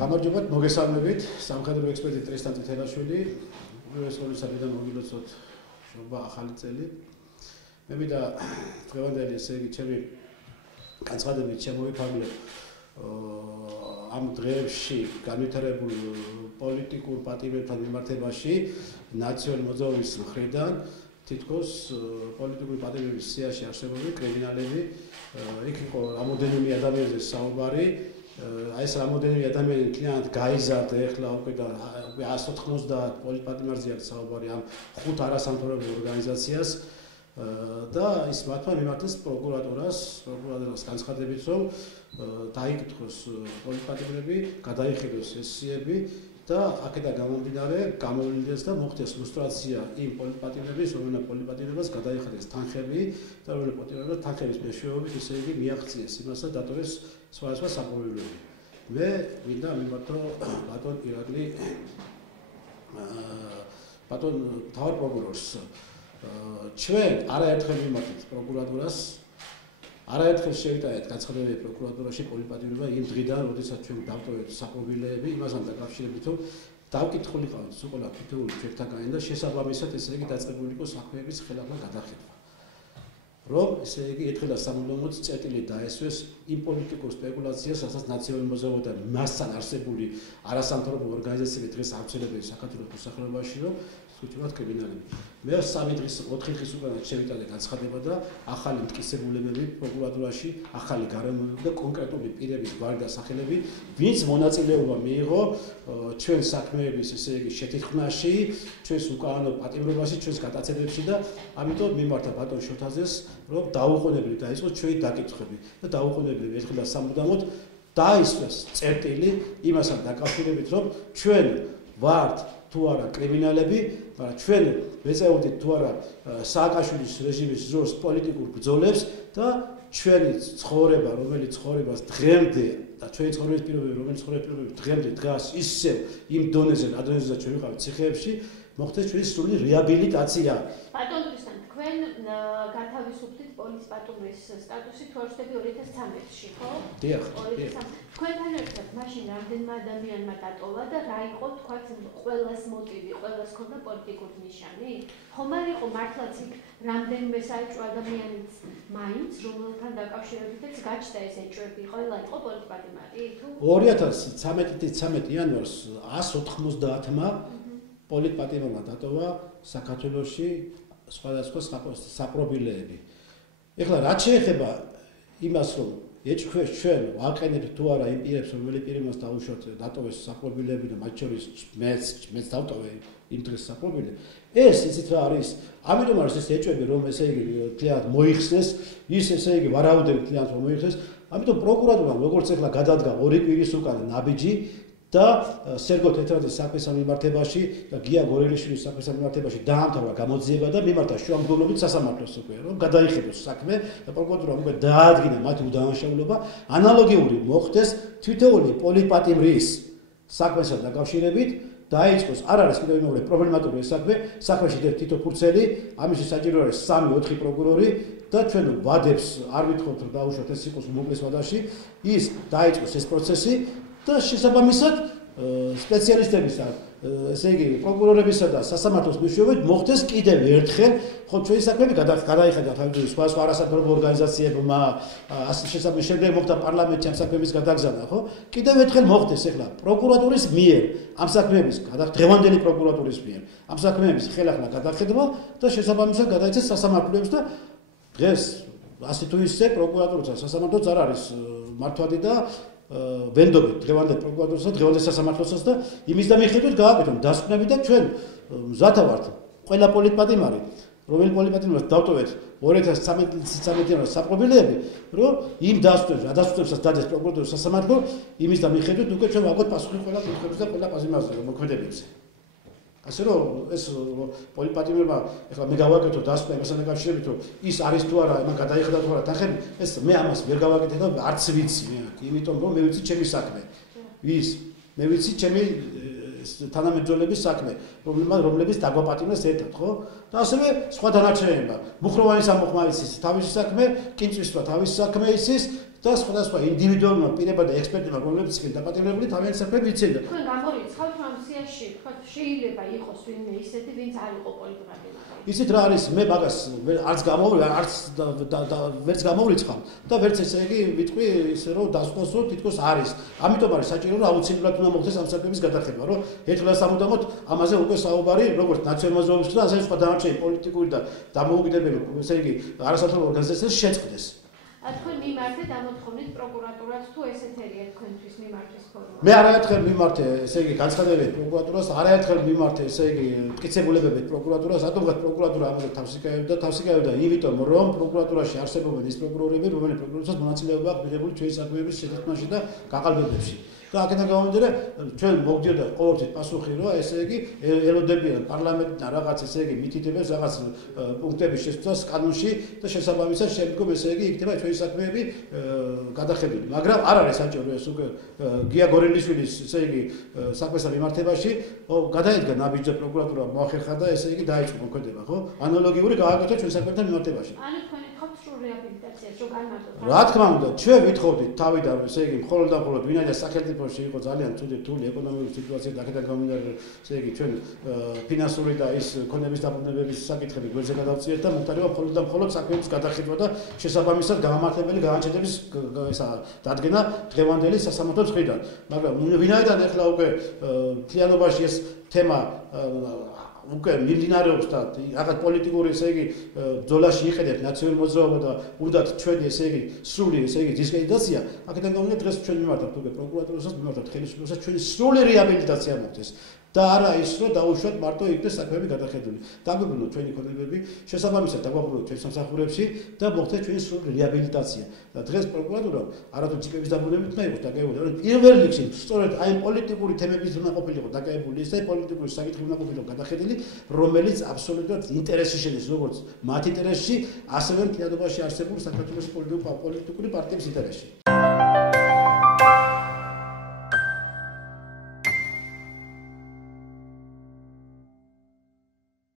გამარჯობათ, მოგესალმებით. სამხედრო ექსპერტი ტრისტან წითელაშვილი. პირველ სკოლისაკიდან მოგილოცოთ შობა ახალი წელი. მე მინდა დღევანდელი ესე იგი ჩემი განცხადებით შემოვიფარგლე ამ დღეებში განვითარებულ პოლიტიკურ პატიმრებთან მიმართებაში ნაციონალური მოძრაობის მხრიდან თითქოს პოლიტიკური პატიმრების სიაში არსებობენ კრიმინალები. იქ იყო რამოდენიმე ადამიანზე საუბარი. აი ეს რამოდენიმე ადამიანი კლიენტ გაიზარდა ეხლა უკვე 190 პოლიტპატიმარზე აქვს საუბარი ამ 5 არასამთავრობო ორგანიზაციას და ის მათმა მიმართეს პროკურატურას განცხადებით რომ დაიკითხოს პოლიტპატიმრები, გადაიხედოს ეს სიები და აქედან გამომდინარე გამოვლინდეს და მოხდეს ლუსტრაცია იმ პოლიტპატიმრების, რომელთა პოლიტპატიმრებას გადაიხადეს თანხები და რომელი პოლიტპატიმრებას თანხების მეშვეობით ისე იგი მიაღწიეს იმას და დატოვეს სხვადასხვა საპრობლემოები. მე მინდა მიმართო ბატონ ირაკლი ბატონ თავარ პროკურორს ჩვენ არაერთხელ მიმართეთ პროკურატურას არაერთხელ შევიტანეთ განცხადებები პროკურატურაში პოლიტპატიმრება იმ დღიდან, როდესაც ჩვენ დავტოვეთ საპრობლემოები იმასთან დაკავშირებით, რომ დავკითხული ყავთ უყოლა თითოეული ჩვენთაგანი და შესაბამისად ესე იგი დაწყებული იყო საქმეების ხელახლა გადახედვა. რომ ესე იგი ერთხელ და სამუდამოდ წერტილი დაესვეს იმ პოლიტიკურ სპეკულაციას, რასაც ნაციონალური მოძრაობა და მასთან არსებული არასამთავრობო ორგანიზაციები დღეს ავრცელებენ საქართველოს მოსახლეობაში, რომ უჩვენოთ კრიმინალები. მე 3 დღის 4 დღის უკან შევიტანე განცხადება და ახალი მტკიცებულებები პროკურატურაში, ახალი გარემოებები და კონკრეტული პირების გვარი და სახელები, ვინც მონაწილეობა მიიღო ჩვენ საქმეების ესე იგი შეთანხმებაში, ჩვენს უკანონო პატიმრობაში, ჩვენს გადაწყვეტებში და ამიტომ მიმართა ბატონ შოთაძეს, რომ დაუყოვნებლივ დაიწყოს ჩვენი დაკითხვები და დაუყოვნებლივ ერთხელ და სამუდამოდ დაისვეს წერტილი იმასთან დაკავშირებით, რომ ჩვენ ვართ თუ არა კრიმინალები, მაგრამ ჩვენ ვეწეოდით თუ არა სააკაშვილის რეჟიმის დროს პოლიტიკურ ბრძოლებს და ჩვენი ცხოვრება, რომელიც ცხოვრებას დღემდე და ჩვენი ცხოვრების პირობები, რომელიც ცხოვრების პირობები დღემდე დგას ისევ იმ დონეზე, რადგან ჩვენ ვიყავით ციხეებში, მოხდეს ჩვენი სრული რეაბილიტაცია. ბატონ ტრისტან, თქვენ გათავისუფლდით პოლიტპატიმრის სტატუსით 2013-ში, ხო? დიახ. თქვენთან ერთად მაშინ რამდენმა ადამიანმა დატოვა და რა იყო თქვათ ყველას მოტივი, ყველას ქონდა პოლიტიკური ნიშანი? ხომ არ იყო მართლაც იქ რამდენიმე საეჭვო ადამიანიც მაინც, რომელთან დაკავშირებითაც გაჩნდა ეს ეჭვები, ყველა იყო პოლიტპატიმარი? 2013 იანვარს 190-მა პოლიტპატიმრმა დატოვა საქართველოში სხვადასხვა საპრობლემოები. ეხლა რაც შეეხება იმას, რომ ეჭვქვეშ ჩვენ ვაყენებთ თუ არა იმ პირებს, რომელი პირებმაც დაუშვათ დატოვეს საპრობლემოები და მათ შორის მეც დავტოვე იმ დღეს საპრობლემოები. ეს იცით რა არის? ამიტომ არის ეს ეჭვები, რომ ესე იგი კლიენტ მოიხსნეს, ის ესე იგი ვარაუდებით კლიენტს რომ მოიხსნეს. ამიტომ პროკურატურამ როგორც ეხლა გადადგა 2 კვირის უკან ნაბიჯი და სერგო თეთრაძის საქმის მიმართებაში და გია გორელიშვილის საქმის მიმართებაში დაამთავრა გამოძიება და მიმართა შუამდგომლობით სასამართლოს უკვე რომ გადაიხედოს საქმე და პროკურატურამ უკვე დაადგინა მათი უდანაშაულობა ანალოგიური მოხდეს თითოეული პოლიტპატიმრის საქმესთან დაკავშირებით დაიწყოს არ არის კიდევ იმავე პრობლემატური საქმე საქმეში თითო ფურცელი ამისი საჭირო არის 3-4 პროკურორი და ჩვენ ვადებს არ ვითხოვთ რომ დაუშვათ ეს იყოს უმოკლეს ვადაში ის დაიწყოს ეს პროცესი და შესაბამისად სპეციალისტებისა, ესე იგი პროკურორებისა და სასამართლოს მეშვეობით მოხდეს კიდევ ერთხელ, ხო ჩვენი საქმეები გადაიხედა თავის სხვა არასამთავრობო ორგანიზაციებმა, შესაბამისად შემდეგ მოხდა პარლამენტში ამ საქმეების გადაგზავნა, ხო? კიდევ ერთხელ მოხდეს ეხლა პროკურატურის მიერ ამ საქმეების დღევანდელი პროკურატურის მიერ ამ საქმეების ხელახლა გადახედვა და შესაბამისად გადაიცეს სასამართლოებს და დღეს ასე თუ ისე პროკურატურასა სასამართლოც არ არის მართვადი და ვენდობთ დღევანდელ პროკურატურასა და დღევანდელ სასამართლოსაც და იმის და მიხედვით გააკეთოთ დასკვნები და ჩვენ მზათა ვართ ყველა პოლიტპატიმარი რომელი პოლიტპატიმარს დავტოვეთ 2013 წელს საპრობლემოები რომ იმ დასკვნებსაც დადეს პროკურატურის სასამართლო იმის და მიხედვით უკვე ჩვენ ვაგოთ პასუხი ყველა კითხვებზე და ყველა პაზიმაზე მოქმედებებზე ასე რომ ეს პოლიტპატიმრება ეხლა მე გავაკეთო დასკვნა იმასთან დაკავშირებით რომ ის არის თუ არა იმან გადაიხედა თუ არა თანხები ეს მე ამას ვერ გავაკეთე და არც ვიცი მე აქ იმიტომ რომ მე ვიცი ჩემი საქმე ის მე ვიცი ჩემი თანამებრძოლების საქმე რომლებიც დაგვაპატიმრეს ერთად ხო და ასევე სხვა დანარჩენებმა მუხროვანის ამოხმაიცის თავისი საქმე კინწვისმა თავისი საქმე იცის და სხვადასხვა ინდივიდუალურმა პირებმა და ექსპერტებმა, რომლებიც იქენ დაპატიმრებული, თავიანთი საქმეები იცედნენ. თქვენ გამორიცხავთ, რომ სიაში თქვა შეიძლება იყოს ვინმე ისეთი, ვინც არ იყო პოლიტიკურად. ისეთ რა არის, მე მაგას არც ვერც გამოვრიცხავ და ვერც ესე იგი ვიტყვი ისე რომ დასკვნოს რომ თითქოს არის. ამიტომ არის საჭირო რომ აუცილებლად უნდა მოხდეს ამ საქმეების გადახება, რომ ერთხელ სამუდამოდ ამაზე უკვე საუბარი როგორც ნაციონალიზმის და ასევე სხვა დანარჩენი პოლიტიკური და დამოუკიდებელი ესე იგი არასამთავრობო ორგანიზაციებს შეწყდეს. თქვენ მიმართეთ ამოთხოვნით პროკურატურას თუ ესეთერია თქვენთვის მიმართვის ფორმა? მე არაერთხელ მიმართე ესე იგი განცხადებებით პროკურატურას, არაერთხელ მიმართე ესე იგი მტკიცებულებებით პროკურატურას, რატომღაც პროკურატურა ამაზე თავს იკავებდა, იმიტომ რომ პროკურატურაში არსებობენ ის პროკურორები, რომლებიც პროკურატურას მონაწილეობა აქვს მიღებული ჩვენი საქმეების შეთანხმებაში და გაყალბებებში. და აქედან გამომდინარე ჩვენ მოგდიოდა ყოველთვის პასუხი რომ ესე იგი ელოდებიან პარლამენტიდან რაღაც ესე იგი მითითებებს რაღაც პუნქტების შესწავლას კანონში და შესაბამისად შემდგომ ესე იგი იქნება ჩვენი საქმეები გადახედული. მაგრამ არ არის საჭირო ეს უკვე გია გორელიშვილის ესე იგი საქმესა მიმართებაში გადაედგა ნაბიჯზე პროკურატურა მოახერხა და ესე იგი დაიწყო მოქმედება, ხო? ანალოგიური გააკეთა ჩვენ საქმეებთან მიმართებაში. ანუ თქვენ ეთქვათ სრულ რეაბილიტაციას რო განმარტოთ. რა თქმა უნდა, ჩვენ ვითხოვდით თავიდან ესე იგი მხოლოდ და მხოლოდ ვინაიდან სახელმწიფოში იყო ძალიან ცუდი რთული ეკონომიკური სიტუაცია და აქედან გამომდინარე ესე იგი ჩვენ ფინანსური და ის ქონების დაბრუნებების საკითხები გვერდზე გადავწიეთ და მოხდა მხოლოდ და მხოლოდ საქმეების გადახედვა და შესაბამისად გამართლებელი განაჩენების ესა დადგენა დღევანდელი სასამართლო მხრიდან. მაგრამ ვინაიდან ახლა უკვე მთლიანობაში ეს თემა უკვე მიმდინარეობს და რაღაც პოლიტიკური ესე იგი ბრძოლაში იყენებთ ნაციონალურ მოძრაობა და უნდათ ჩვენი ესე იგი სრული ესე იგი დისკრედიტაცია, აქედან გამომდინარე დღეს ჩვენ მიმართავთ უკვე პროკურატურასაც, მიმართავთ ხელისუფლებას, ჩვენი სრული რეაბილიტაცია მოხდეს. და არა ის რომ დაუშვათ მარტო იქნეს საქმეები გადახედული. დაგვიბრუნოთ ჩვენი ქონებები, შესაბამისად დაგვაბრუნოთ ჩვენ სამსახურებში და მოხდეს ჩვენი სრული რეაბილიტაცია. და დღეს პროკურატურა არათუ ციკების დაბრუნებით უნდა იყოს დაკავებული, რომ პირველ რიგში სწორედ აი პოლიტიკური თემების უნდა ყოფილიყო დაკავებული, ესე პოლიტიკური საკითხი უნდა ყოფილიყო გადახედილი, რომელიც აბსოლუტურად ინტერესი შედის როგორც მათ ინტერესში, ასევე მთლიანობაში არსებული საქართველოს პოლიტიკური პარტიების ინტერესში.